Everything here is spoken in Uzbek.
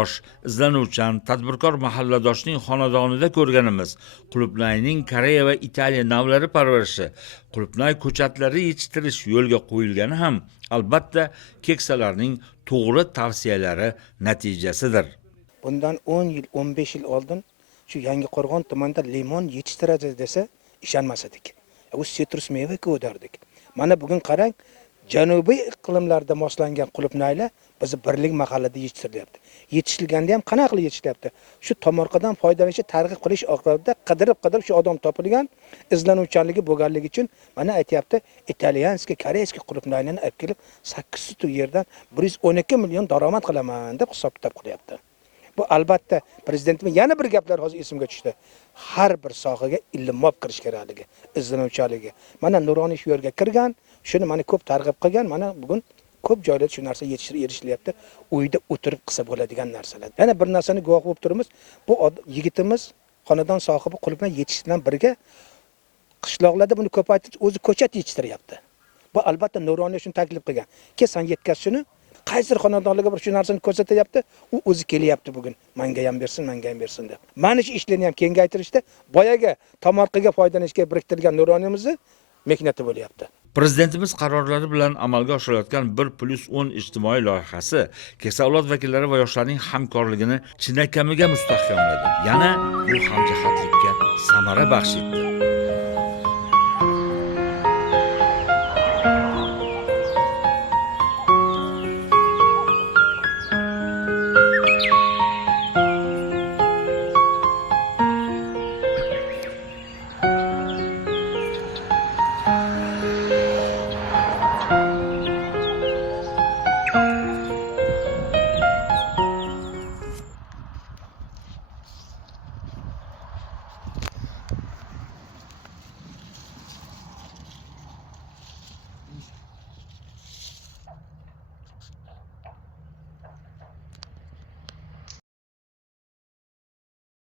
yosh, izlanuvchan, tadbirkor mahalladoshning xonadonida ko'rganimiz qulupnayning Koreya va Italiya navlari parvarishi, qulupnay ko'chatlari yetishtirish yo'lga qo'yilgani ham albatta keksalarning to'g'ri tavsiyalari natijasidir. Bundan 10 yil, 15 yil oldin shu Yangiqo'rg'on tumanida limon yetishtiradi desa ishonmas edik. Bu sitrus meva ko'dardik. Mana bugun qarang, janubiy iqlimlarda moslangan qulupnaylar bizni birlik mahallada yetishtirilyapti. Yetishilganda ham qanaqa qilib yetishtirilyapti? Shu tomorqadan foydalanishni targ'ib qilish oqibatida qidirib shu odam topilgan, izlanuvchanligi bo'lganligi uchun mana aytayapti, italyanskiy, koreyskiy qulupnaylarni olib kelib 800 yerdan 112 million daromad qilaman deb hisob-kitob qilyapti. Bu albatta prezidentimiz yana bir gaplar hozir esimga tushdi. Har bir sohaga ilm-mob kirish kerakligi, izlanuvchanligi. Mana nuroniy shu yerga kirgan, shuni mana ko'p targ'ib qilgan, mana bugun ko'p joylarda shu narsa yetishilyapti. Uyda o'tirib qilsa bo'ladigan narsalar. Yana bir narsani guvoh bo'lib turibmiz. Bu yigitimiz xonadon sohibi qulupnay yetish bilan birga qishloqlarda buni ko'paytirib o'zi ko'chat yetishtiryapti. Bu albatta nuroniy shuni taklif qilgan. Kelsan yetkaz shuni. Qaysi xonadonlarga bir shu narsani ko'rsatyapti, u o'zi kelyapti bugun. Menga ham bersin, menga ham bersin deb. Mana shu ishlarni ham kengaytirishda boyaga tomorqaga foydalanishga biriktirgan nuroniyimizni mehnati bo'lyapti. Prezidentimiz qarorlari bilan amalga oshirilayotgan 1+10 ijtimoiy loyihasi keksa avlod vakillari va yoshlarning hamkorligini chinakamiga mustahkamladi. Yana bu hamjihatlikka samara baxsh etdi.